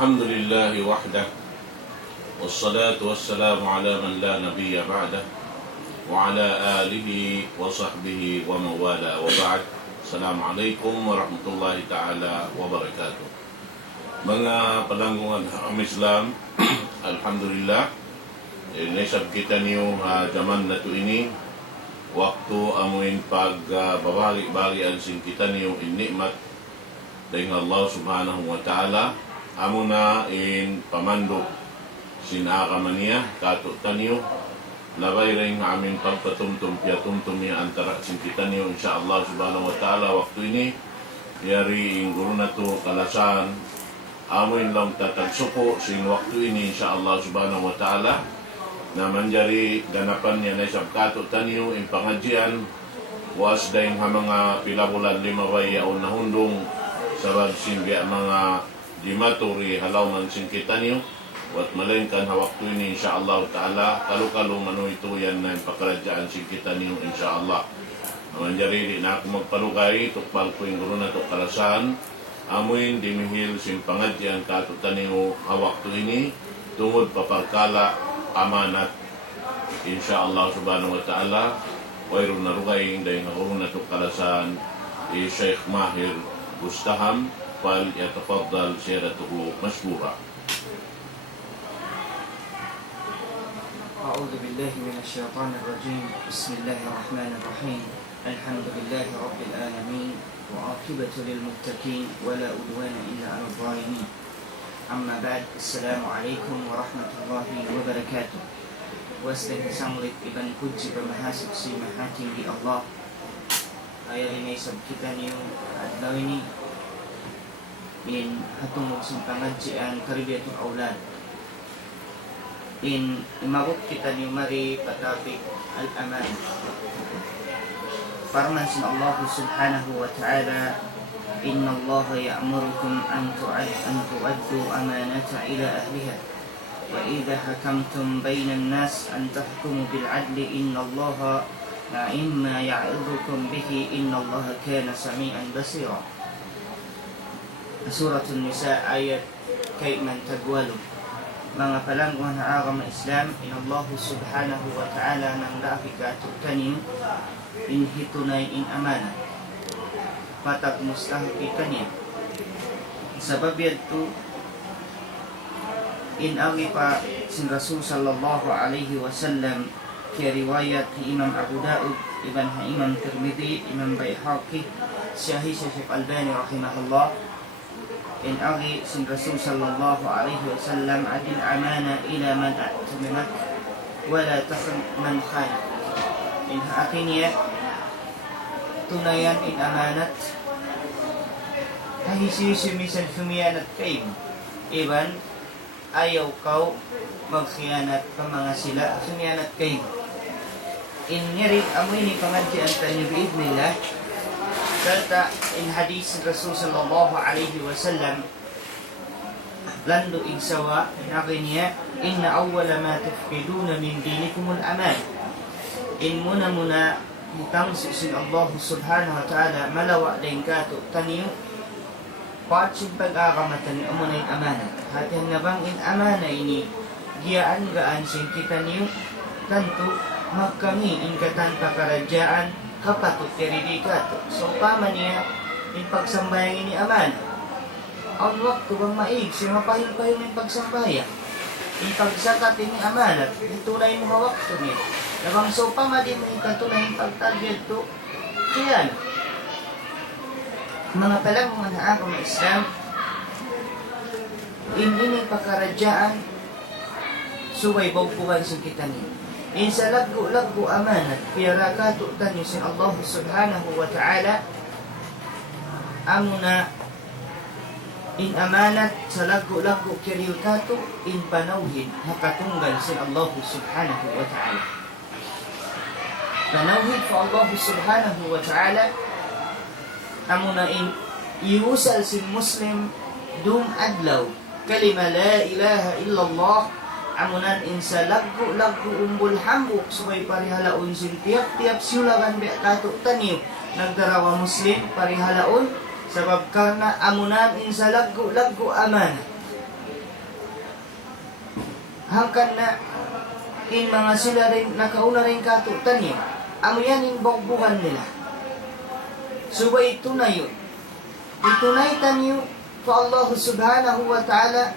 الحمد لله وحده والصلاة والسلام على من لا نبي بعده وعلى آله وصحبه ومن والاه وبعد. Assalamu alaikum warahmatullahi ta'ala wabarakatuh. Mga palanggungan ang Islam, alhamdulillah, naisab kita niyo zaman na to ini, waktu amuin pagbabalik-balian sin kita niyo in nikmat dengan Allah subhanahu wa ta'ala, amo na in pamandok sin akamaniya, katutan niyo, labay rin amin pagpatumtum niya antara sin kita niyo insyaallah subhanahu wa ta'ala waktu ini yari in guru na to kalasan amoin lang tatagsuko sin waktu ini insyaallah subhanahu wa ta'ala na manjari ganapan niya na isabkato taniyo in pangadjian was dahing mga pilabulan limaway yaon na hundong sabab sin mga dimaturi halaw man sin kita niyo wat malengkan hawak tu ini insyaallah taala kalau manu itu yan na pakarajaan sin kita niyo insyaallah. Manjari di na ako magpalugay tukpal ko yung guru na to kalasan amuin dimihil sin pangadyan katutan niyo hawak tu ini tungod paparkala amanat insyaallah subhanahu wa taala wairun narugay dahil na guru na to kalasan Sheikh Mahir Bustaham fal yatafaddal siratuhu mashkura. أعوذ بالله من الشيطان الرجيم بسم الله الرحمن الرحيم الحمد لله رب العالمين وعاقبة للمتقين ولا عدوان إلا على الظالمين أما بعد السلام عليكم ورحمة الله وبركاته واسدك ساملك ابن كجي بمحاسب سيمحاتي الله ayat ini kita niyo adlaw ini in hatungod sa pangadjian tarbiyatul aulad in imagot kita niyo mari patapik al-aman parman sin Allah subhanahu wa ta'ala inna Allah ya'murukum an tu'addu amanata ila ahliha wa idha hakamtum bayna an-nas an tahkumu bil 'adli inna Allah ma'imma ya'idhukum bihi inna Allah kana sami'an basira. Suratul Nisa ayat kaiman tagwalu. Mga palangguhan na agam na Islam, in Allah subhanahu wa ta'ala nang lafika tuktanim in hitunay in amana patag mustahiki kanya sabab yadto in agi pa sin Rasul sallallahu alaihi wasallam kaya riwayat ni Imam Abu Daud ibn Imam Tirmidhi Imam Bayhaqi Syahih Syekh Albani rahimahullah in agi sin Rasul sallallahu alaihi wasallam adil amana ila man a'taminak wala takun man khan in akhirnya tunayan in amanat kahisi misan humiyanat kayo iban ayaw kau magkhiyanat pa mga sila humiyanat kayo in ngirit amoy ni pangadjian tayo biidnillah kata in hadis Rasul sallallahu alaihi wasallam lando igsawa in akhirnya inna awwala ma tafqiduna min dinikumul aman in muna hutang sin Allah subhanahu wa ta'ala malawa din kato taniyo patsig pag-akamatan ni amunay amana hatihan na bang in amana ini giyaan gaan sin kita niyo tanto magkami in katan pakarajaan kapatut teridi kato so paman niya in pagsambayang ini amana ang waktu bang maig siya mapahil-pahil ng pagsambayang in pagsakat ini amana itunay mo mawakto niya nabang so pamadi mo ikatunay pagtagyad to kaya mga palang mga ako na Islam ini pagkarajaan suway bawpukan sa kita niyo in sa laggo amanat piyara kato tanyo sin Allah subhanahu wa ta'ala amuna in amanat sa laggo kiriyo kato in panawhin nakatunggal sin Allah subhanahu wa ta'ala panawhin po Allah subhanahu wa ta'ala amuna in iusal sin Muslim dum adlaw kalima la ilaha illallah amunan in sa laggo umbul hambuk subay parihalaon sin tiap sulagan biya kato taniyo nagdarawa Muslim parihalaon sabab karna amunan in sa laggo amana hangkan na in mga sila rin nakauna rin katutan niyo. Amo yan in bukbuhan nila. Subay tunay yun. Itunay tanyo pa Allah subhanahu wa ta'ala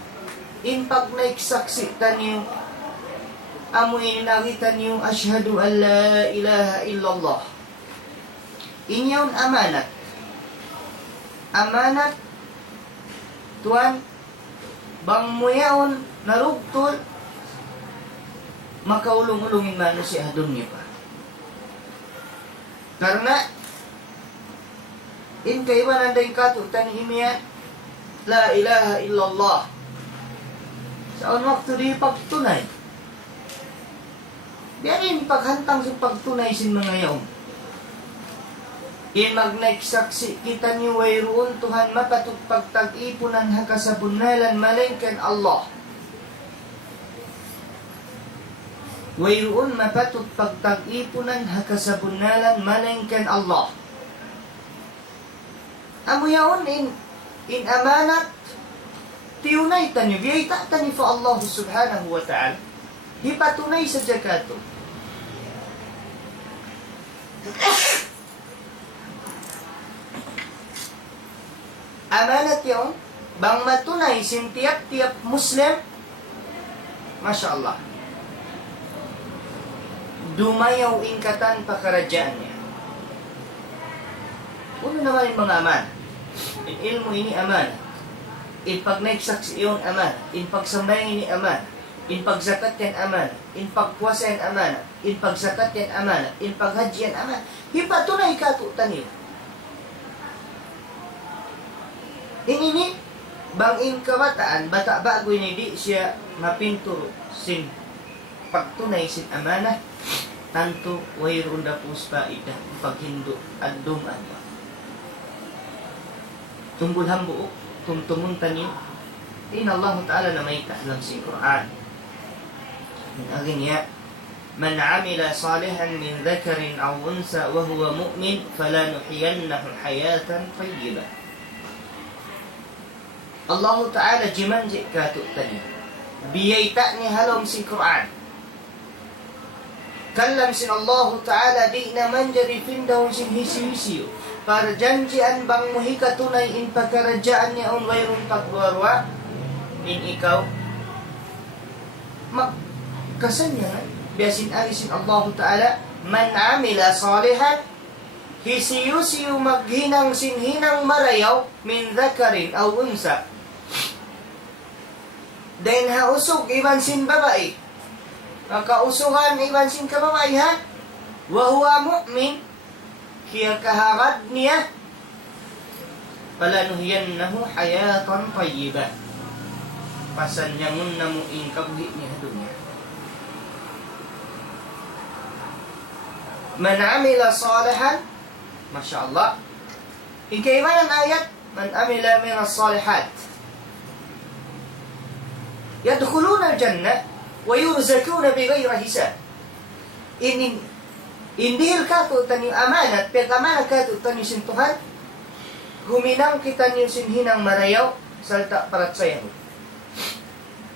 in pag naiksaksi tanyo amo inagita niyo ashhadu an la ilaha illallah. Inyon amanat. Amanat tuan bang muyaon narugtol makaulong-ulungin man si adon niyo pa. Karena in kaiwan anday katutan imiyan la ilaha illallah. Sa waktu di pagtunay. Diyan paghantang sa pagtunay sin mga yaong. In magnagsaksi kita ni wayroon Tuhan mapatut pagtag-ipunan hakasabunalan malingkan Allah. Wayroon mapatut pagtag-ipunan hakasabunalan malingkan Allah. Amo yaon in amanat tiyunay tanyo biyay tani fa Allah subhanahu wa ta'ala hipatunay sa jakato. Amanat yun, bang matunay sin tiap-tiap Muslim, Masya Allah, dumayaw ingkatan pakarajaan niya. Uno naman yung mga aman. In ilmu ini aman. In pag naiksaksi yun aman. In pagsambayan ini aman. In pagzakat yan aman. In pagpuasa yan aman. In pagzakat yan aman. In paghaji yan aman. Hipatunay katutan yun. Ini bang in kabataan, bata bago ni di siya mapinturo sin pagtunay sin amanah tanto wayroon da puspa ida paghindo addum ano. Tunggul hambuok tumtumuntan niyo in Allah Ta'ala na may kahlang sin Quran. Min agin ya man amila salihan min dhakarin aw unsa wa huwa mu'min fala nuhiyannahu hayatan tayyibah. Allah Ta'ala jimanjik katuk tadi biyay tak ni halom si Quran kalam sin Allah Ta'ala di naman jari pindaw sin hisi-hisiyo para janjian bang muhika tunay in pagkarajaan niya on wayrong pagwarwa in ikaw magkasan niya biyasin alisin Allah Ta'ala man amila salihan hisiyo-siyo maghinang sinhinang marayaw min dhakarin aw unsa. Dahil hausog, iban sin babae. Kakausuhan, iban sin kababae, ha? Wahuwa mu'min, kaya kahagad niya. Palanuhiyannahu hayatan tayyibah. Pasanyangun na mu'ing kabuhi niya dunya. Man amila salihan, Masya Allah. Ikaiman ang ayat, man amila min as-salihat. Yadkhuluna al-jannah wa yurzakuna bighayri hisab. Indihil katutan yung amanat, pagkamanat katutan yung sin Tuhan, huminang kita yung sinhinang marayaw, salta parat sayaw.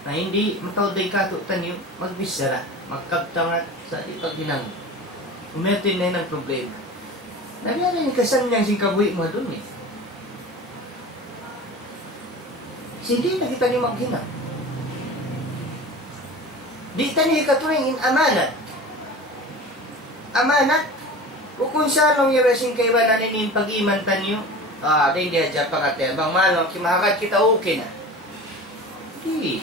Na hindi matawday katutan yung magbisara, magkagtangat sa ipaghinang. Umertin na yun ang problema. Nangyari ni kasan niyang singkabuhi mo doon eh. Hindi na kita niyo maghinang. Di tani katuring in amanat. Amanat, kung siya nung yabasing kaiba na ninin pag-iman tanyo, di hindi adya pakate, bang malong kimahakad kita okay na. Di.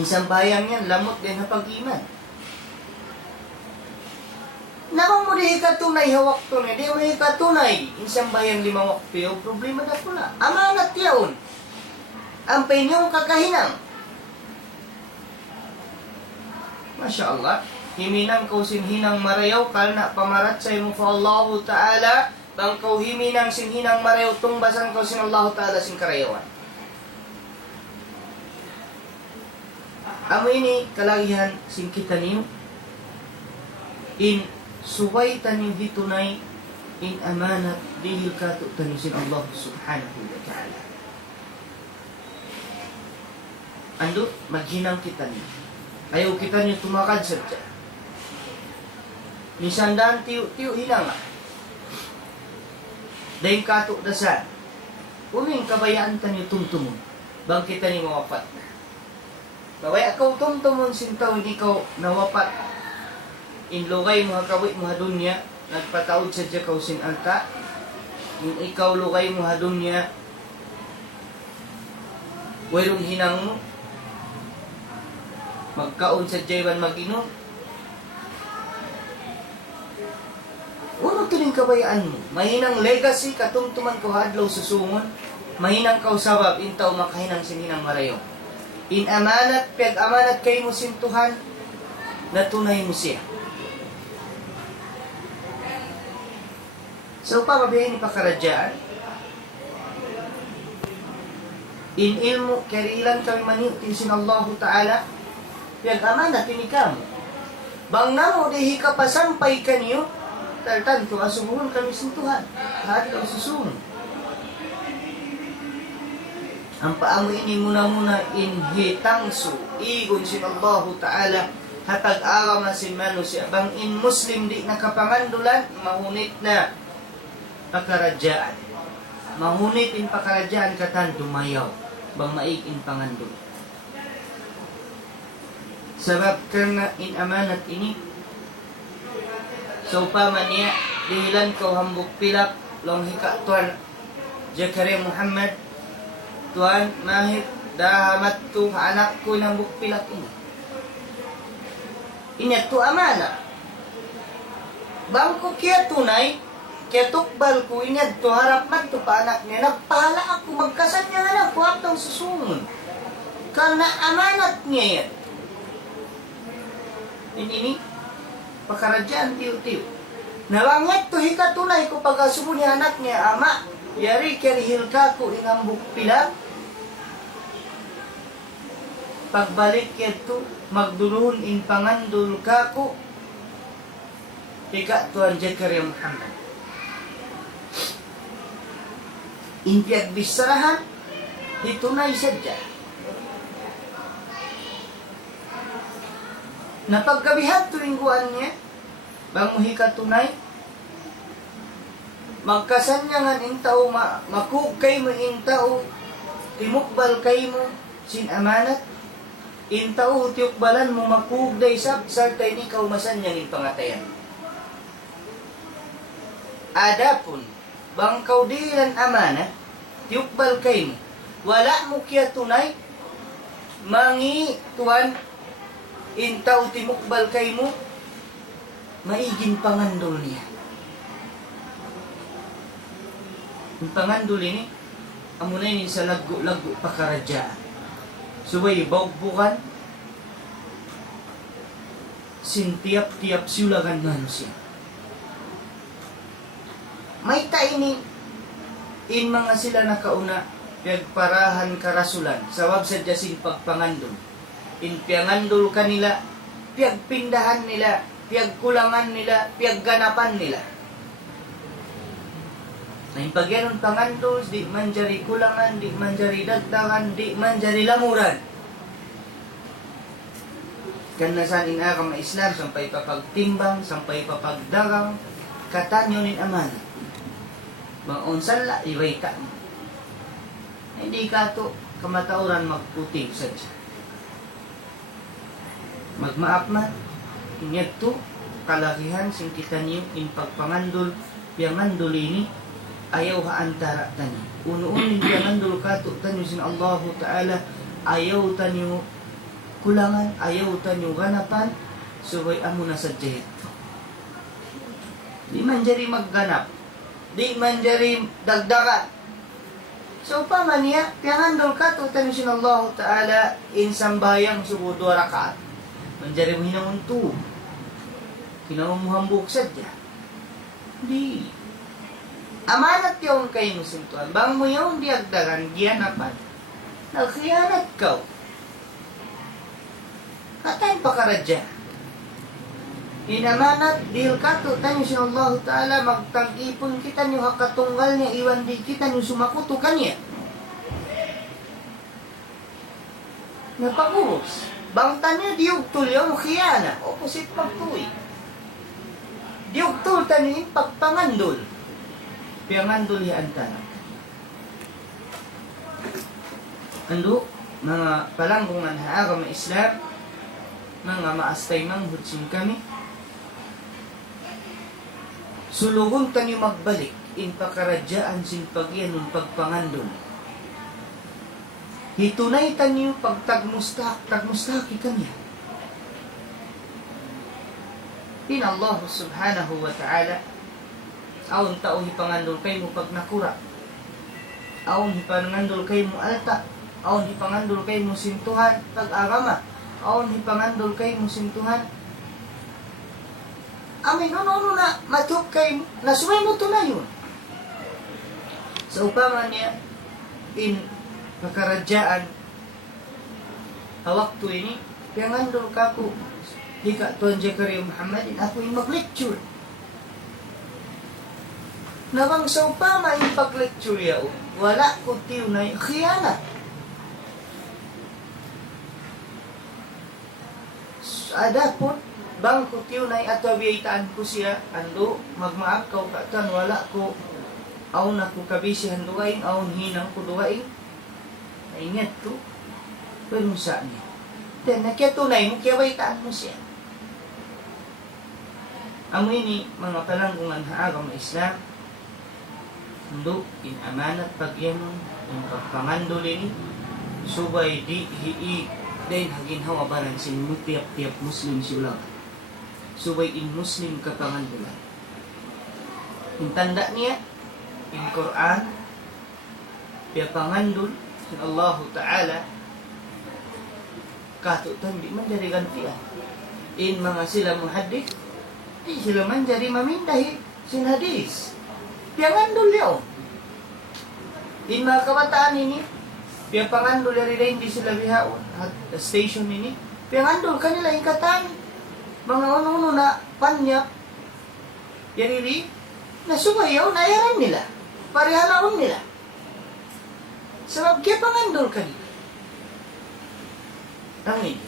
Insang bayang yan, lamot din na pag-iman. Nakong mo di katunay, hawak tunay, di mo di katunay, insang bayang limawak piyo, problema na pula. Amanat yaon. Ang pinyong kakahinang. Masya Allah, himinang kau sinhinang marayaw, kalna pamarat sa mo fa Allah Ta'ala, bang kau himinang sinhinang marayaw, tumbasan kau sin Allah Ta'ala sin karayawan. Amo ini kalagihan sin kita niyo, in suway tanyo hitunay, in amanat, dihil kato tanyo sin Allah Subhanahu wa Ta'ala. ando, maghinang kita niyo. Ayaw kita niyo tumakad sa tiyan. Misandaan tiyo hinanga. Dahil kato dasan. Uming kabayaan ta niyo tumtumon. Bang kita niyo mawapat. Babay akaw tumtumon sintaw ikaw nawapat. Inlugay mga kawit mga dunya. Nagpataod sa dya kaw sinalta. Yung ikaw lugay mga dunya. Walang hinang mo. Magkaon sa dyaban mag-inom. Uno tuling kabayaan mo. Mahinang legacy katumtuman ko hadlaw susungon. Mahinang kausabab intaw makahinang sininang marayo. In amanat, amanat kay mo sintuhan, natunay mo siya. So pa mabihin ni pakaradyaan. In ilmo, karilan kami maniutin sin Allah Ta'ala. Amanat, tinikam. Bang namo, dihi ka pasampay kanyo, taltan ko asubuhon kami sintuhan. Hadlaw susungon. Ang paamo ini muna inhitangsu igon sin Allah Ta'ala hatag aram na sin mano siya bang in Muslim di nakapangandulan mahunit na pakaradyaan mahunit in pakaradyaan katan dumayaw bang maikin pangandul sabab karna in amanat ini so paman niya dihilan ko hambuk pilak long hika tuan Jakari Muhammad Tuan, mahit, dahamat to, anak ko ng bukpilak ini. Inya to amana. Bangko kaya tunay, kaya tukbal ko, inya to harap man to pa anak niya. Nagpahala ako, magkasan niya nga lang, kuwap tong susungon. Karena amanat niya yan. Ini, pakaradyaan tiyo-tiyo. Nawangit to hika tunay ko pag-asubo niya anak niya, ama. Yari kerihil ka ko ingambuk pilang. Pagbalik yato, magdulun in pangandul ka ko. Ika tuan Jakari Muhammad. In piagbisarahan, itunay sadya. Napagkabihat tuwing guan niya, bang muhika tunay, magkasanyangan intao makukay mo intao timukbal kay mo sin amanat intao tiukbalan mo makugday sab sartay ni kaw masanyang in pangatayan adapun bang kaw dilan amanat tiukbal kay mo wala mo kya tunay mangi tuan intao timukbal kay mo maigin pangandol niya. Ang pangandul ini, amunay ni sa lagu-lagu pakaradyaan. Suway, bawbukan, sintiap-tiap siulagan nga siya. May taini, in mga sila nakauna, piyagparahan karasulan, sawab sa jasin pagpangandul. In piyangandul kanila, piyagpindahan nila, piyagkulangan nila, piyagganapan nila. Ang pagyanon pangandol, di man jari kulangan, di man jari dagdagan, di man jari lamuran. Kanasan in akam na Islam, sampay papagtimbang, sampay papagdagang, katanyo nin aman. Bang unsala, ibay ka. Hindi ka to kamatauran magputing sadya. Magmaap man, inyag to, kalakihan, sing kita niyo, in pagpangandol, piyangandol ini, ayaw haantara tani. Uno-unin piyangandol kato tanyo sin Allah Ta'ala, ayaw tanyo kulangan, ayaw tanyo ganapan, subay amo na sa jahit. Di man jari magganap, di man jari dagdagan. So pa man niya, piyangandol kato tanyo sin Allah Ta'ala, insambayang subo 2 rakaat. Man jari mo hinamunto, kinamumuhambuk sadya. Di. Amanat yung kayo mo sintuan. Bang mo yung diagdagan, giyanapan. Nagkiyanat ka. Katay pakaradya. Inamanat, dihil kato, tanyo si Allah Ta'ala, magtag-ipon kita nyo hakatunggal niya, iwan di kita nyo sumakuto kanya. Napaguros. Bangtan niya, diugtol yung khiyana. Opposite magtuwi. Diugtol tanin pagpangandol. Piyangandol yan tanang. Ando, mga palanggong manhaaga ng Islam, mga maastay manghutsin kami, sulugon tayo magbalik, in pakaradyaan sin pagyan ng pagpangandol. Hitunay tayo tagmustaki kami. In Allah subhanahu wa ta'ala, aon tao hipangandol kay mo pag nakura, aon hipangandol kay mo alta, aon hipangandol kay mo sintuhan pag agama, aon hipangandol kay mo sintuhan. Amin, ano na matuk kay nasuway mo tunayon. Sa upama niya, in makaradyaan, awak to ini, piyangandol ka ko, hika Tuan Jakaria Muhammadin, ako yung mag-lecture. Nawang sa upama yung pag-lecture yao, wala ko tiyo na yung khiyana. Ada po, bang ko tiyo na yung atawiyaitaan ko siya, ando, magmaak ka katan, wala ko, aon ako kabisihan duwain, aon hinang ko duwain. Naingat ko, pero saan niya? Then, nakiatunay mo, kiyawaitaan mo siya. Amo ini mga palanggungan haagam na Islam, ando, inamanat pagyanon, yung pagpangandol ini, subay di hiig, dahil haginhawa baran sin mutiap-tiap Muslim siulang. Subay in Muslim kapangandolan. Yung tanda niya, in Quran, piya pangandol, sin Allah Ta'ala, katutan di man dari gantian. In mga sila muhadith, di sila man jadi mamindahi sin hadis. Piyangandol yaw. In mga kabataan ini, piya pangandol dari hindi sila bihaon at station ini, piyangandol kanila ikatan mga uno-uno na panya yariri na sumayaw na yaran nila. Parihalaon nila. Sabab kaya pangandol kanila. Angin.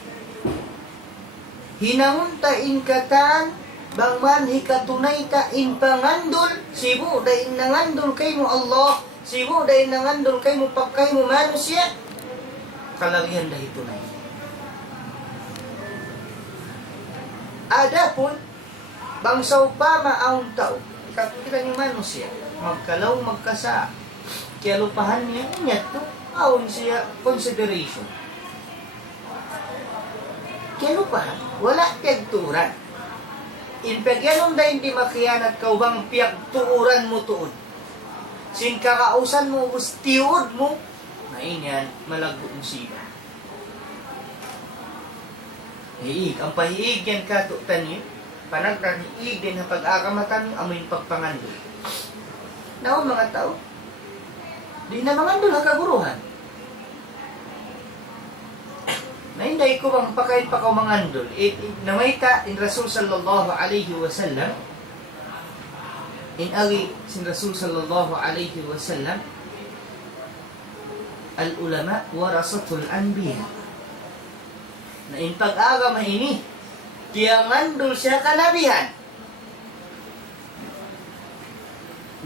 Hinangunta inkatan bangman hikatunay ta in pangandol sibu dahin nangandol kay mo Allah, sibu dahin nangandol kay mo pagkay mo manusia, kalagihan dahi tunay. Ada pun bangsaw pa maaong tao, kakita niyo manusia, magkalaw magkasa, kaya lupahan niya niya to aon siya consideration. Kaya lupahan wala piyagturan. Inpegyanon da hindi makiyanat ka ubang piyagtuuran mo tuon. Sin kakausan mo, gustiod mo, mainyan, malagbo mo siya. Hiig, ang pahiig yan katutan niyo, panagkahiig din ang pag-akamatan niyo, amoy pagpangandol. Naon mga tao, di na mangandol ang kaguruhan. Nainday ko bang pakain pa ka mangandol. Namayta in Rasul sallallahu alaihi wasallam, in agi sin Rasul sallallahu alaihi wasallam, al-ulama warasatul anbiya. Na in pag-agama ini, kaya ngandol siya kanabihan.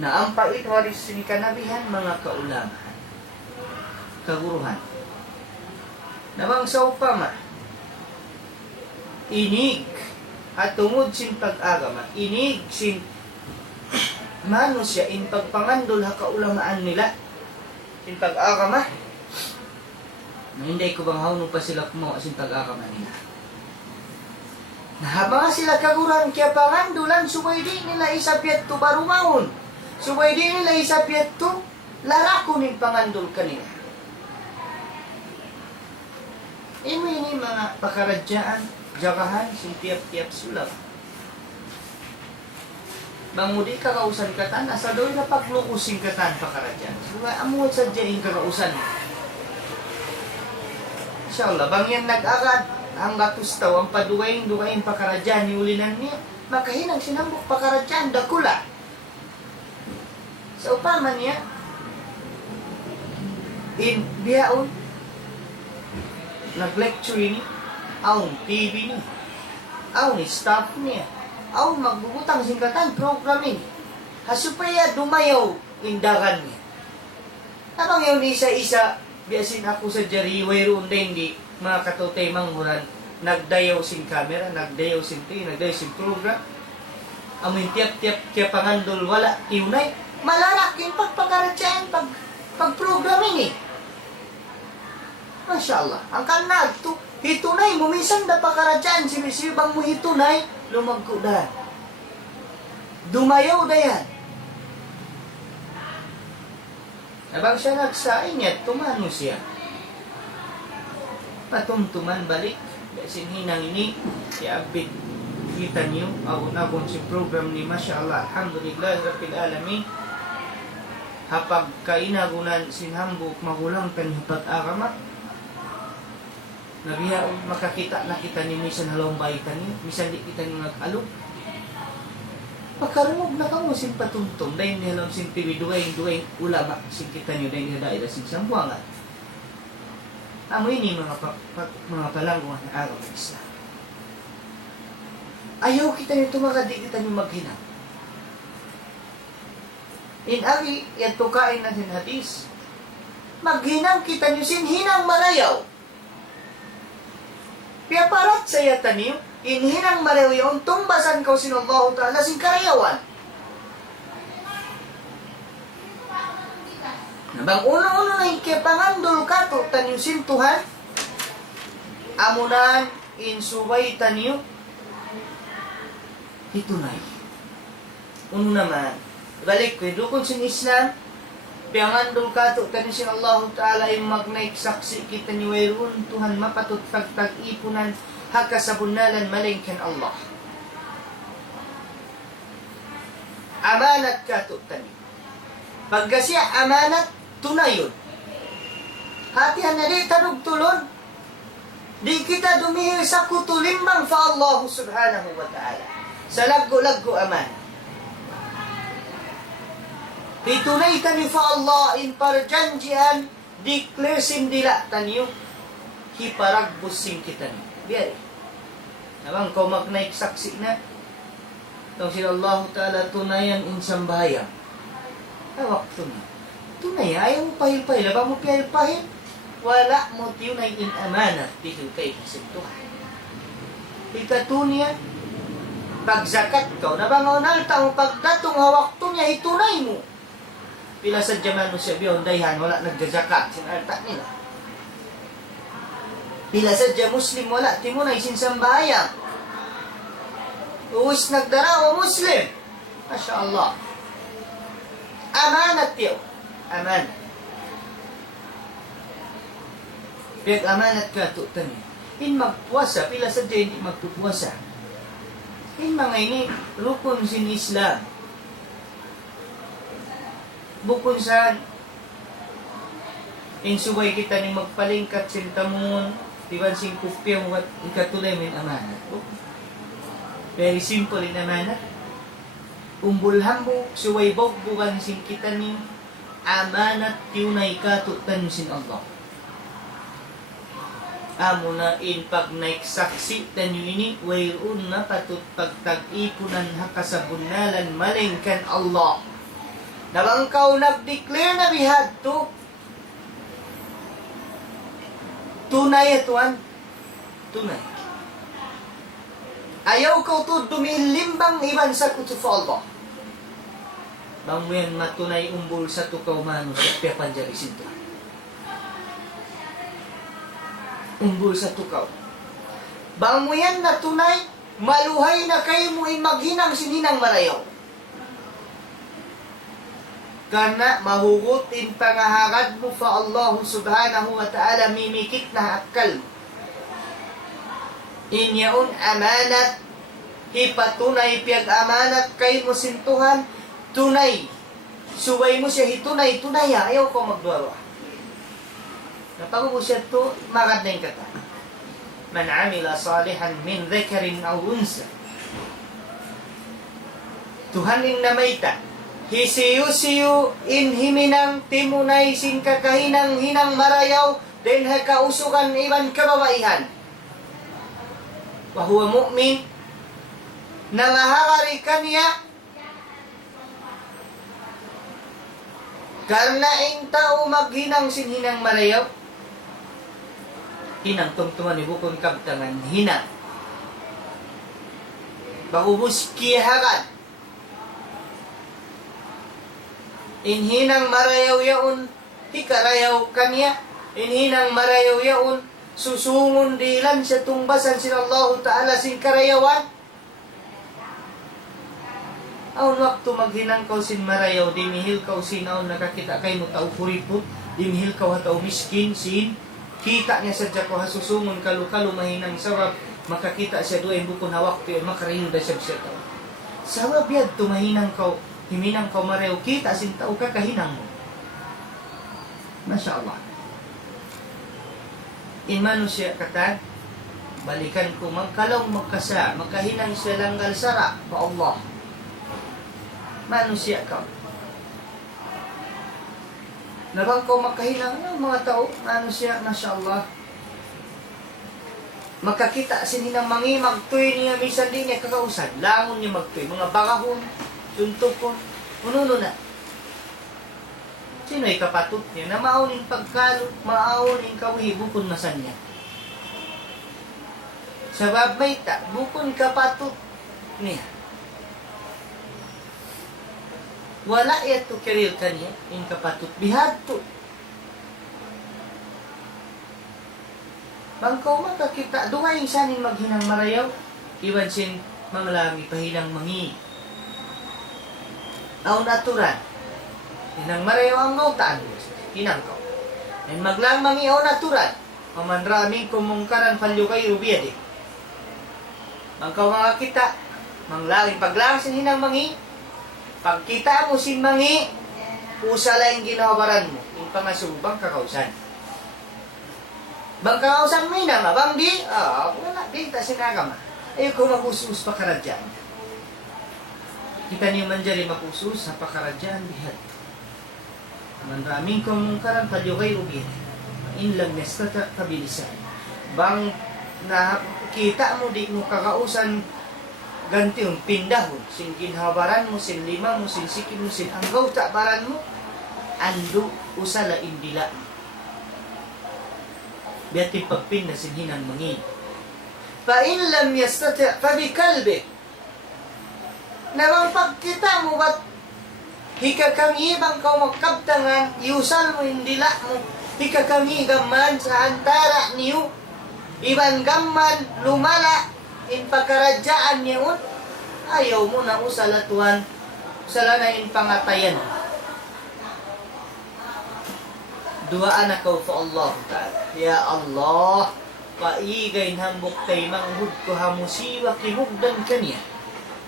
Na ang pait waris ni kanabihan, mga kaulaman, kaguruhan. Namang sa upama, inig at tungod sin pag-agama, inig sin manusya in pagpangandol ha kaulamaan nila, sin pag-agama, na hindi ko bang hauno pa sila kumawa sin pag-agama nila. Nahabang sila kaguran kaya pangandulan, subay di nila isapyat to barumahon, subay di nila isapyat to larako ning pangandol kanila. Ini mga pakaradyaan, jagahan, sintiap-tiap sulag. Bangudi kakausan katan, asa doy na paglukusing katan pakaradyaan. So, amuot sa dyaing kakausan. Inshallah, bang yan nag-agad, ang gatustaw, ang paduwaing pakaradyaan, niulinan niya, makahinang sinambok pakaradyaan, dakula. Sa upama niya, in biyaon, nag-lecture ni, aw TV ni, aw ni staff niya, aw magbubutang singkatan, programming. Hasupaya dumayaw indagan niya. Abang yun isa-isa, biasin ako sa jariway roon din, hindi mga katutay manghuran, nagdayaw sin camera, nagdayaw sin TV, nagdayaw sin program. Amin tiap-tiap kaya pangandol wala, tiunay. Malalaking pagpagaratsyan, pag-programming eh. Masya Allah. Ang kanag, hitunay mo, minsan na pagkaratsyan, sinisibang mo hitunay, lumagkudan. Dumayaw na yan. Abang siya nagsain niya, tumano siya. Patumtuman balik. Kasi hinang ini, si Abid, kita niyo, ako si program ni Masya Allah, Alhamdulillah, Rabbil Alamin. Hapag kainagunan sinhambok, magulang kan hipag-agamat. Nabiya, makakita na kita ni misan halong bayitan niyo, misan di kita niyo nag-alog. Pagkarungog na ka mo, sin patuntum, dahil nilang sin piwiduay, ulama, sin kita niyo, dahil nila sin sambuangan. Amo ini mga palangguan na araw ng Islam. Ayaw kita niyo tumakadi, kita niyo maghinang. Inari, yan tukain na sin hadis. Maghinang kita niyo sin hinang marayaw. Kaya parat sa yata niyo, inhinang marayaw yung tumbasan kaw sin Allah Ta'ala sin karayawan. Nabang uno-uno na ikipangandol ka to, tanyo sin Tuhan, amunan, insubay tanyo, hitunay. Uno naman, balik ko, dukon sin Islam, piyangandol ka to, tanyo sin Allah Ta'ala, yung magnaik saksi kita ni Wairun, Tuhan mapatut pagtag-ipunan, hakasabunalan malingkan Allah. Amanat ka to, tanyo. Pagka siya amanat, tunayon. Hatihan na di tanong tulon. Di kita dumihil sa kutulimbang fa Allah subhanahu wa ta'ala. Sa laggo-laggo aman. Itunay tani fa Allah in parjanjian declare sindila tanyo. Hiparagbus sing kita ni. Biyari. Nabang kau magnaik saksi na. Tawag sila Allah ta'ala tunayan insambayan. Tawag tunay. Tunay, ayaw mo pahil-pahil. Aba mo pahil-pahil? Wala mo tunay in amanat. Tihil kay kasintuhan. Ikatunya, pagzakat ka. Nabangaw na taong pagdatong hawak to niya, itunay mo. Pila sa jaman mo siya biyon, dayhan, wala nagjazakat. Sinarta nila. Pila sa dya Muslim, wala. Timunay, sinsambayang. Uwis nagdarawa Muslim. Masya Allah. Amanat yun. Amanat. Piyag amanat ka to tani. In magpuasa, pila sa dyan hindi magpupuasa. In mga ini, rukun sin Islam. Bukun sa insubay kita ni magpalingkat sin tamun, diban sin kupya mo ikatulay min amanat. Very simple in amanat. Umbulhan mo, suway bukan sin kita ni amanat tunay ka tutan sin Allah. Amo na in pag naiksaksi tanyo ini, wayroon na patut pagtag-ipunan hakasabunalan malingkan Allah. Nabangkaw nag-declare na bihad to. Tunay ituan. Tunay. Ayaw ko to dumilimbang iban sa kutufa Allah. Bangwen matunay umbul sa tukaw mano sa pepanjari sinto. Umbul sa tukaw. Bangwen na tunay, maluhay na kayo mo maghinang sininang marayaw. Kana mahugutin pangaharad mo fa Allah subhanahu wa ta'ala mimikit na akal. Inyaon amanat, hipatunay piyag amanat kayo mo sintuhan, tunay. Suway mo siya hitunay, tunay ha. Ayaw ko magduwa. Napago mo siya to, magad na yung kata. Man amila salihan min dhakarin aw unsa. Tuhanin na maita. Hisiyu-siyu in himinang timunay sin kakahinang hinang marayaw din kausukan iban kababaihan. Wa huwa mu'min nangahakari kaniya karena ing tao maghinang sinhinang marayaw. Hinang tumtuman ibukon kabtangan hinang. Bahubos kihagan. Inhinang marayaw yaon, hikarayaw kanya. Inhinang marayaw yaon, susungon dilan sa tumbasan sin Allah Ta'ala sin karayawan. Aun waktu maghinang kau sin marayaw, dimihil kau sin aun nakakita kay mo tao kuripot, dimihil kau hatao miskin sin, kita niya sadya ko hasusungon kalu-kalu mahinang sawab, makakita siya doon bukon hawak tiyo, makariyo da siya siya tao. Sawab yad tumahinang kau, himinang kau marayaw, kita sin tao kakahinang mo. Masya Allah. Imano siya katag, balikan ko magkalong magkasa, magkahinang siya langgal sara pa Allah. Mano siya ka? Nabang ko magkahinang ng mga tao, ano siya, Masya Allah. Makakita sininang mangi, magtuloy niya, minsan din niya kakausan, langon niya magtuloy, mga bagahon, suntokon, ununo na. Sino'y kapatot niya na mauning pagkalot, mauning kawihi, bukon masan niya. Sabab may ta, bukon kapatot niya. Wala yato karir kanya, in kapatot, bihad to. Bangkaw makakita, duway sanin maghinang marayaw, iwan sin manglami pahilang mangi. Aw naturan. Hinang marayaw ang nautaan mo. Hinang ko. And maglang mangi aw naturan. Mamanraming kumungkaran palyo kayo biyade. Bangkaw makakita, manglangin paglang sin hinang mangi, pagkita mo sin mangi, usala yung ginawabaran mo. Yung pangasubang kakausan. Bang kakausan mo na, mabang di? Wala, di, ta sinagama. Ayaw ko makusus pakaradyan. Kita niyo man dyan makusus sa pakaradyan, bihad. Manraming kumungkaran, palyo kayo ubin. Inlang nesta kabilisan. Bang nakita mo, di mo kakausan, ganti yung pindahon. Sin ginhabaran mo, sin lima mo, sin sikin mo, sin anggaw takbaran mo, ando usala indila. Biyatin pagpinda sin hinang mangi. Fa in lam yastati' fa bi kalbi. Nabang pagkita mo ba't hikakangi bang kau magkabtangan, iusal mo indila mo, hikakangi gaman sa antara niyo, iban gaman lumala, in pagkaradyaan niyon, ayaw mo na usalatuan, usala na in pangatayan. Duaan ako fa Allah Ta'ala. Ya Allah, paigay hambok tay manghud ko hamusiwa kimugdan kanya.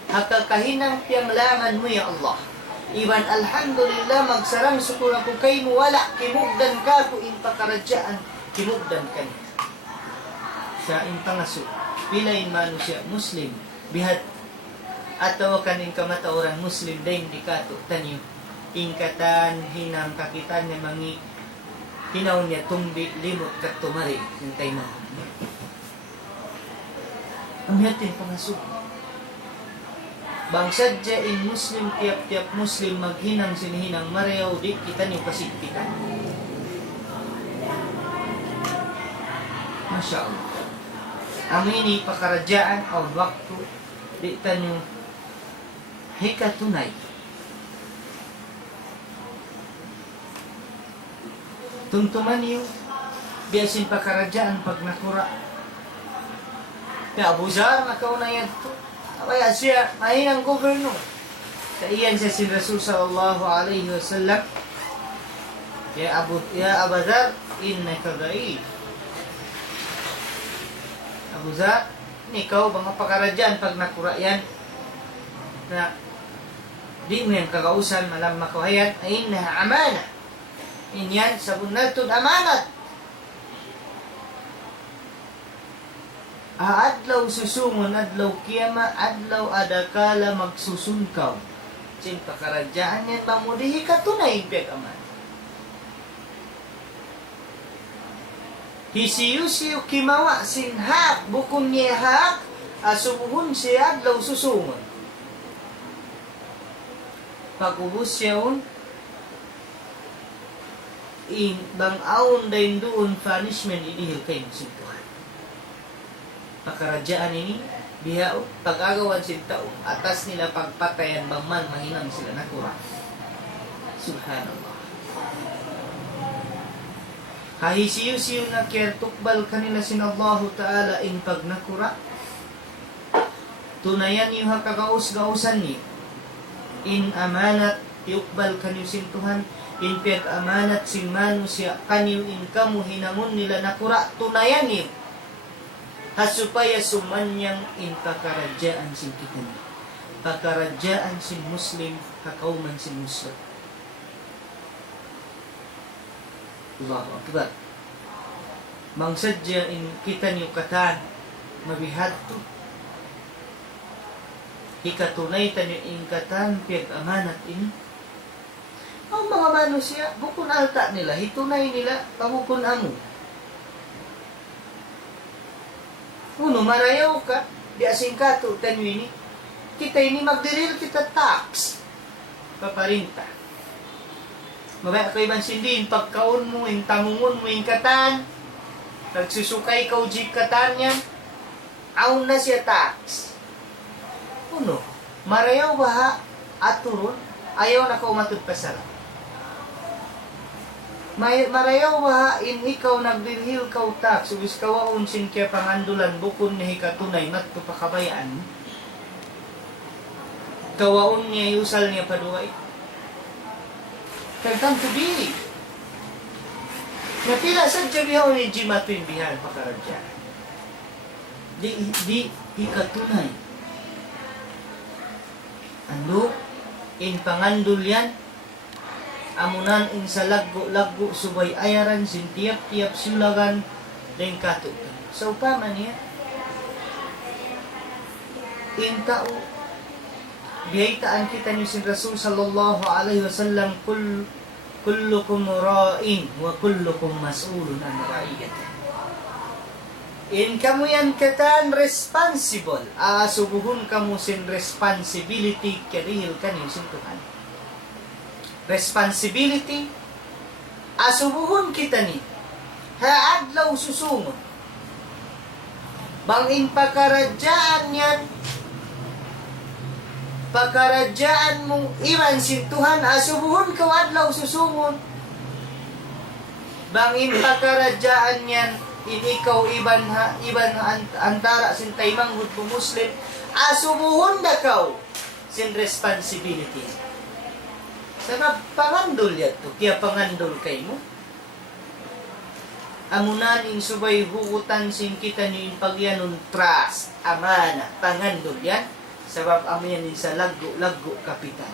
Hakakahinang piyanglangan mo ya Allah. Iban alhamdulillah magsarang sukur ako kay mo wala kimugdan ka ko in pagkaradyaan, kimugdan kanya. Sa in pangaso, pilain mano siya Muslim, bihat ataw kanin kamatauran Muslim din di kato tanyo. Ingkatan hinang kakitan niya mangi hinaw niya tumbi limot kat tumari yung tayo mo. Ang yatin pangaso. Bang sadya in Muslim tiap-tiap Muslim maghinang sinihinang marayaw di kita niyo kasigpitan. Masya Allah. Ang ini pakaradyaan o waktu di tanyo hikatunay. Tungtuman niyo biyasin pakaradyaan pag nakura. Kaya Abu Zar nakaunayan ito. Kaya siya mahinang gobyerno. Sa iyan siya si Rasul sallallahu alaihi wasallam. Ya Abu Zar, innaka da'if. Abu Zar, ikaw mga pakaradyaan pag nakura yan na di mo yan kagausan malam makawayat ay innaha amana. Inyan sabunatun amanat. Adlaw susungon, adlaw kiyama, adlaw adakala magsusunkaw. Sin pakaradyaan yan, mamudihi ka tunay piyag aman. Hisiyusiyo kimawa sinhak bukun niya hak asubuhon siya adlaw susungon. Pagubos siya bang-aon dahin doon punishment idihil kay musintuhan. Pakarajaan ini bihao pag-agawan sintao atas nila pagpatayan bangman mahinang sila nakura. Subhanallah. Kahisiyo-siyo na kaya tukbal kanila sin Allah Ta'ala in pag nakura. Tunayan yung hakagaus-gausan ni in amanat yukbal kanyo sin Tuhan in piyag amanat sin manusya kanyo in kamu hinangon nila nakura. Tunayan niyo hasupaya sumanyang in pakarajaan sin kita niyo. Pakarajaan sin Muslim kakauman sin Muslim. Allahu Akbar. Mangsadya in kita niyo katan mabihad to. Ikatunay tanyo in katan piyag amanat ini. Ang mga manusia, bukun alta nila, hitunay nila, pamukun amo. Uno, marayaw ka, di asing ka to, tanyo ini. Kita ini magdiril kita tax. Paparinta. Mabaya ko ibang sindihin, pagkaon mo, yung tamungon mo, yung katan, nagsusukay ka ujik katan yan, aun na siya tax. Uno, marayaw ba ha, aturon, ayaw na ka umatod pasara. Marayaw ba ha, in ikaw nagdirhil ka tax, ubis kawaon sin kaya pangandulan, bukon niya hikatunay, matupakabayaan, kawaon niya, usal niya paduway. Kagtang tubi. Napila sa jabihaw ni Jimatwin bihan pakaradya. Di ikatunay. Ano? In pangandul yan. Amunan in sa laggo subay ayaran sin tiap sulagan den katukan. So upama niya. In tao biyaitaan kita ni sin Rasul sallallahu alaihi wasallam kullukum ra'in wa kullukum mas'ulun an ra'iyati. In kamu yan katan responsible. Subuhon kamu sin responsibility karihil kanin sin Tuhan. Responsibility subuhon kita ni haadlaw susungon. Bangin pakaradjaan yan pagkarajaan mong iman sin Tuhan, subuhon ka adlaw susungon. Bangin pagkarajaan yan, in ikaw iban antara sin taymang hud po Muslim, subuhon na kaw sin responsibility. Sana pangandol yan to, kaya pangandol kay mo. Amunan in subay hukutan sin kita niyo in pagyanon trust, amana, pangandol yan. Sabab amin sa laggo kapitan.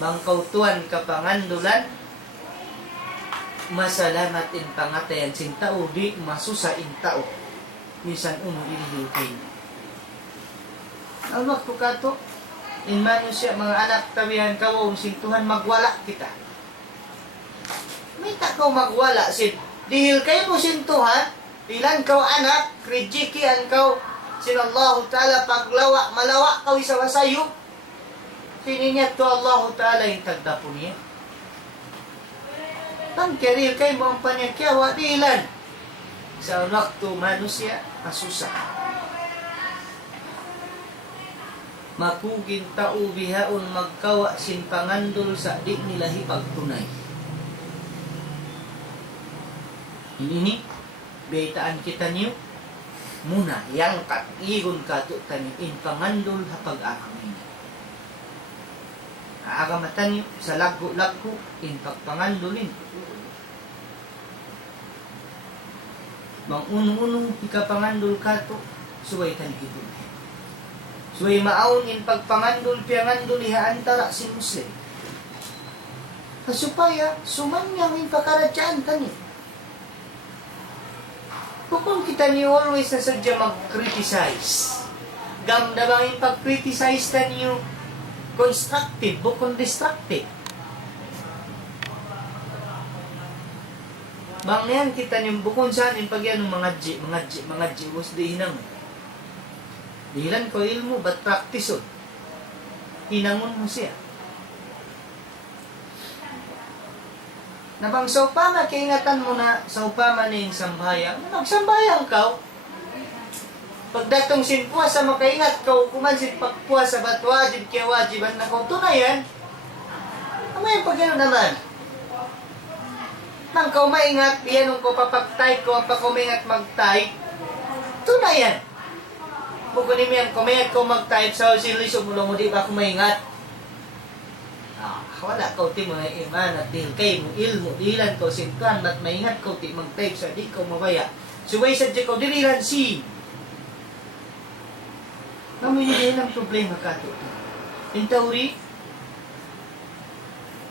Bangkautuan kapangandulan, masalamat in pangatayan sin tao, di masusa in tao. Minsan uno inihil kayo. Ang waktu kato, in manusya, mga anak tawihan kawaw, sin Tuhan magwala kita. May takaw magwala, sin dihil kayo mo sin Tuhan, ilan kaw anak, krijikian kaw, sin Allah Ta'ala paglawa, malawa kaw isa wasayo. Sininyat to Allah Ta'ala yung tagdapo niya. Pangkaril kay mo ang panyakyawa, dilan. Sa waktu manusia, asusa. Makugin tao bihaon magkawa sin pangandol sa di nila hipagtunay. Ini, beitaan kita niyo, muna yang igon kato tani in pangandol hapag-akamay. Aagamatan niyo sa laggo in pagpangandolin. Mang unong ikapangandol kato suway tan ito. Suway maawon in pagpangandol piyangandol iha antara si Muslim. Kasupaya sumanyang in pakaradjaan tani. Kung kita niyo always na sadya mag-criticize, gamdabangin pag-criticize na niyo constructive, bukong destructive. Bang niyan kita niyong bukon sa anin pag yan mga G, was di hinang. Dilan ko ilmu, but practice o. Hinangon mo siya. Nabang sa upama, kaingatan mo na sa upama na yung sambayang. Nagsambayang ka. Pagdatong sinpuwa sa makaingat ka, kumansin pagpuwa sa batwajib kaya wajiban na kung tunayan. Ano yung pagano naman? Nang kau maingat, iyan ko papaktay ko, pa kumingat magtay. Tunayan. Bukunin mo yan, kumingat ko magtay, sa silisog mo di ba kumaingat? Wala ka ti mga iman at dihil kayo mo ilmo, dihilan ko sintuan, ba't maingat ko ti mag-type sa di ko mabaya. Suway sa di ko, dililan si. Namin ang problema ka ito. In teori,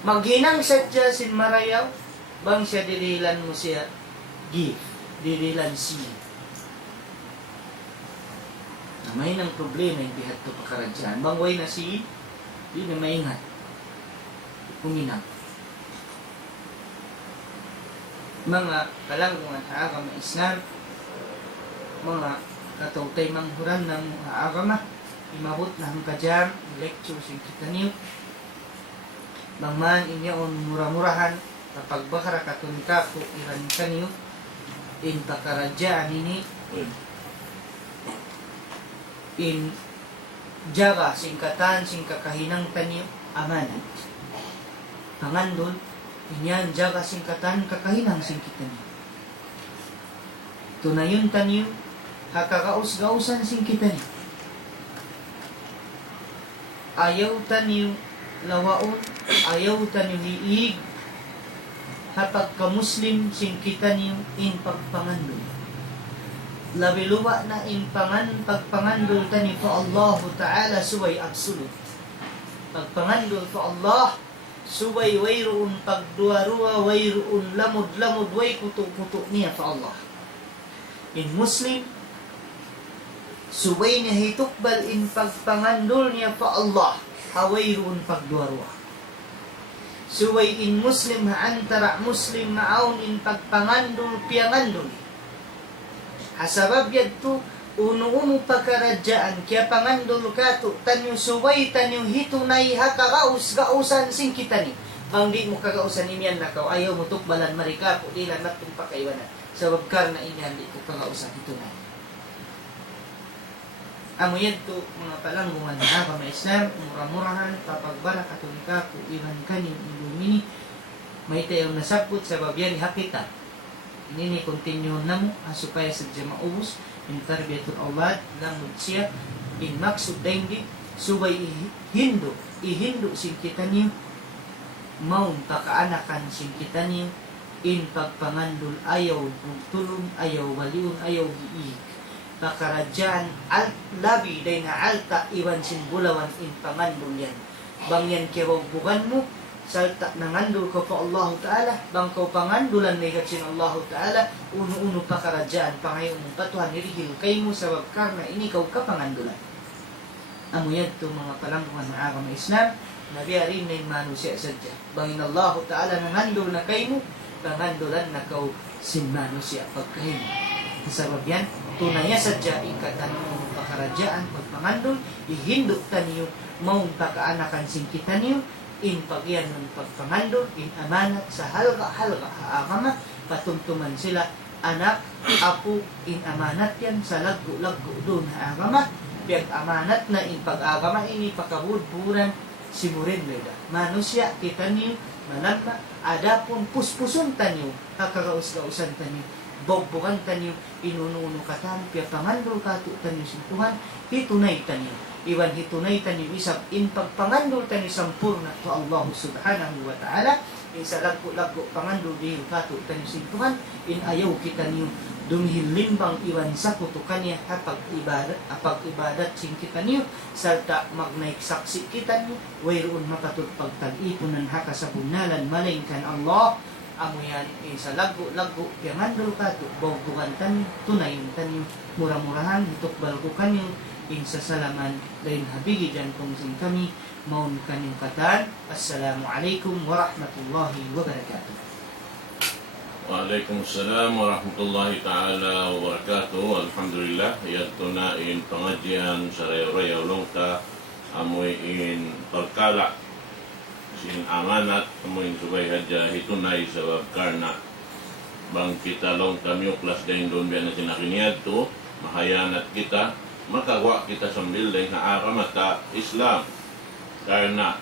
maghinang sadya sin marayaw, bang siya dililan mo siya, give, dililan si. May nang problema yung bihat to pakaradyan. Bang way na si, di na maingat. Kuminang. Mga kalangkungan agama Islam, mga katautay manghuran ng agama, imabot na ang kadyam, lecture sing kita niyo. Bangman inyo murah-murahan, kapag bakara katunika ko iran kanyo, in pakaradyaan ini, in jaga singkatan sing kakahinang tanyo, amanat. Pangandol, inyan jaga singkatan kakahinang singkitan niyo. Tunayon tanyo, hakakaus-gausan singkitan niyo. Ayaw tanyo lawaon, ayaw tanyo hiig, hapag ka-Muslim singkitan niyo in pagpangandol. Labiluwa na in pagpangandol tanyo pa Allah Ta'ala suway absolute. Pagpangandol pa Allah, subay wayroon pagduwa-ruwa, wayroon lamod-lamod, way kuto-kuto niya pa Allah. In Muslim, subay niya hitukbal in pagpangandol niya pa Allah, hawayroon pagduwa-ruwa. Subay in Muslim, haantara Muslim maaon in pagpangandol, piyangandol. Hasabab yadto, uno-uno pagkaradyaan, kaya pangandol ka to, tanyo subay, tanyo hitunay, hakagaus-gausan singkitani. Ang di mo kagausan imiyan na ka, ayaw mo tukbalan marika, kung di lang natong pakaiwanan. Sabab kar na imiyan, di ko kagausan hitunay. Amo yan to, mga palanggungan na agama Islam, murah-murahan, papagbara katunika, kung iwan kanin, ilumini, may tayong nasabot sa babyan, hakita. Ini continue na mo, supaya sa dyan maubos, in tarbiyatul awlad, lamod siya, in maksud daingdi, subay ihindo singkitan niyo, maun pakaanakan singkitan niyo, in pagpangandol ayaw tulong, ayaw waliun, ayaw hiig. Pakaradyaan, labi, day na alta, iwan sinbulawan, in pangandol yan. Bang yan kiwagbugan mo, salta nangandol ko pa Allah Ta'ala, bang ko pangandulan na ikatsin Allah Ta'ala, uno-uno pakaradyaan, pangayon mong patuhan, nirihil kay mo sa wagkar na inikaw ka pangandulan. Amo yan to mga palangkungan na agama Islam, nabiyarin na yung manusya sadya. Bangin Allah Ta'ala nangandol na kay mo, pangandulan na kaw sinmanusya pagkahin. Sabab yan, tunaya sadya, ikatan mo pakaradyaan, pagpangandol, ihindok taniyo, maong pakaanakan singkitan niyo, in pagyan ng pagpangandol, in amanat sa halga-halga haagama, patuntuman sila, anak, apo, in amanat yan, sa laggo-laggo doon haagama, piyag amanat na in pag-agama, ini pakabudburan, simurin leda. Manusya, kita niyo, managma, adapon, puspusun tanyo, kakagaus-gausan tanyo, bogbogan tanyo, inununo katan, piyag pangandol kato tanyo sintuhan, hitunay tanyo. Iwan hitunay tanyo isab in pagpangandol tanyo sampurna to Allah Subhanahu wa Ta'ala, in sa lagko-lagko pangandol dihil kato tanyo sintuhan, in ayaw kita niyo dumihil limbang iwan sa kutukan niya apag ibadat sing kita niyo, salta magnaik saksi kita niyo, wayroon mapatut pagtag-ipunan haka sa bunalan malingkan Allah, amo yan sa lagko-lagko pangandol kato, bawgugan tanyo, tunayin tanyo, murah-murahan, hitukbal ko kanyo, insa salaman lain habigi dyan kung sin kami maun kanyang katan. Assalamualaikum warahmatullahi wabarakatuh. Waalaikumsalam warahmatullahi ta'ala wabarakatuh. Alhamdulillah, ito na in pengajian sa rayaw long ta amoy in pagkala sin amanat amoy subay hadya hitunay sa karna bang kita long ta miuklas dahin doon biya na sinakiniad to mahayanat kita makagawa kita sambil dahin na aramata Islam karena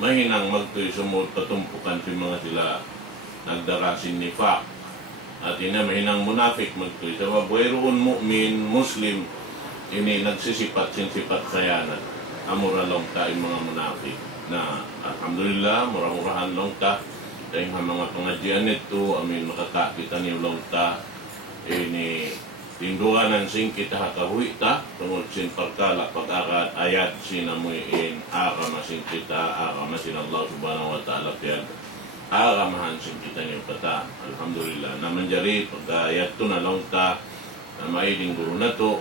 mahinang magtuy sumut patumpukan si mga sila nagdarasin nifaq at ina mahinang munafik magtuloy sa wabwayroon mu'min muslim ini nagsisipat sinsipat khayanat amura long ta yung mga munafik na alhamdulillah murah-murahan long ta dahil ang mga pengajian nito amin makakakita niyo long ta ini tinduanan sing kita hakahuy ta tungod sin pagkala pag-akat ayat sinamuin akamasin kita akamasin Allah subhanahu wa ta'ala piyad aramahan sin kita niyo kata alhamdulillah naman jari pagkayat to na long ta na maiding guru na to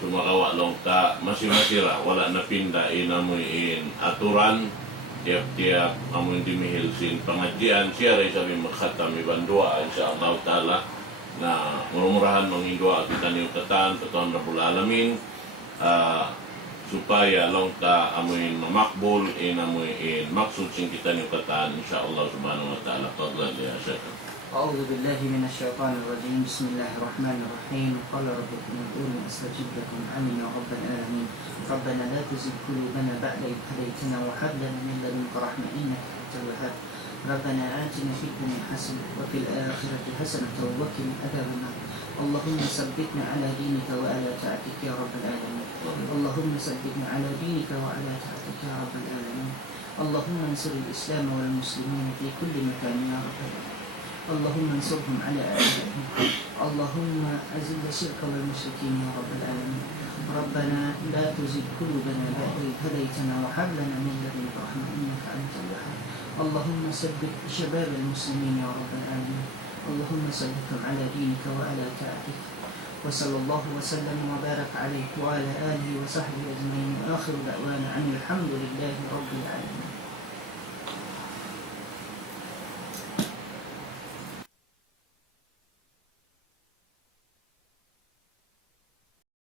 sumakawa long ta masimasira wala na pinda inamuin aturan tiap-tiap amun dimihil sin pengajian siya rin sabi magkhatam ibandua insyaallah ta'ala na murmurahan mangindua kita niyo katan katawan Rabbul Alamin supaya long ta amuin mamakbul amuin maksud sing kita niyo kataan insyaallah subhanahu wa ta'ala fadlan ya syekh. أعوذ بالله من الشيطان الرجيم بسم الله الرحمن الرحيم قال ربكم ادعوني أستجب لكم آمين يا رب العالمين ربنا لا تزغ قلوبنا بعد إذ هديتنا وهب لنا من لدنك رحمة إنك أنت الوهاب ربنا آتنا في الدنيا حسنة وفي الآخرة حسنة وقنا عذاب النار اللهم ثبتنا على دينك وعلى طاعتك يا رب العالمين اللهم ثبتنا على دينك وعلى طاعتك يا رب العالمين اللهم انصر الإسلام والمسلمين في كل مكان يا رب العالمين اللهم انصرهم على أعدائهم اللهم أذل الشرك والمشركين يا رب العالمين ربنا لا تزغ قلوبنا بعد إذ هديتنا وهب لنا من لدنك رحمة إنك أنت الوهاب اللهم ثبت شباب المسلمين يا رب العالمين اللهم ثبتهم على دينك وعلى طاعتك وصلى الله وسلم وبارك عليه وعلى آله وصحبه أجمعين وآخر دعوانا أن الحمد لله رب العالمين.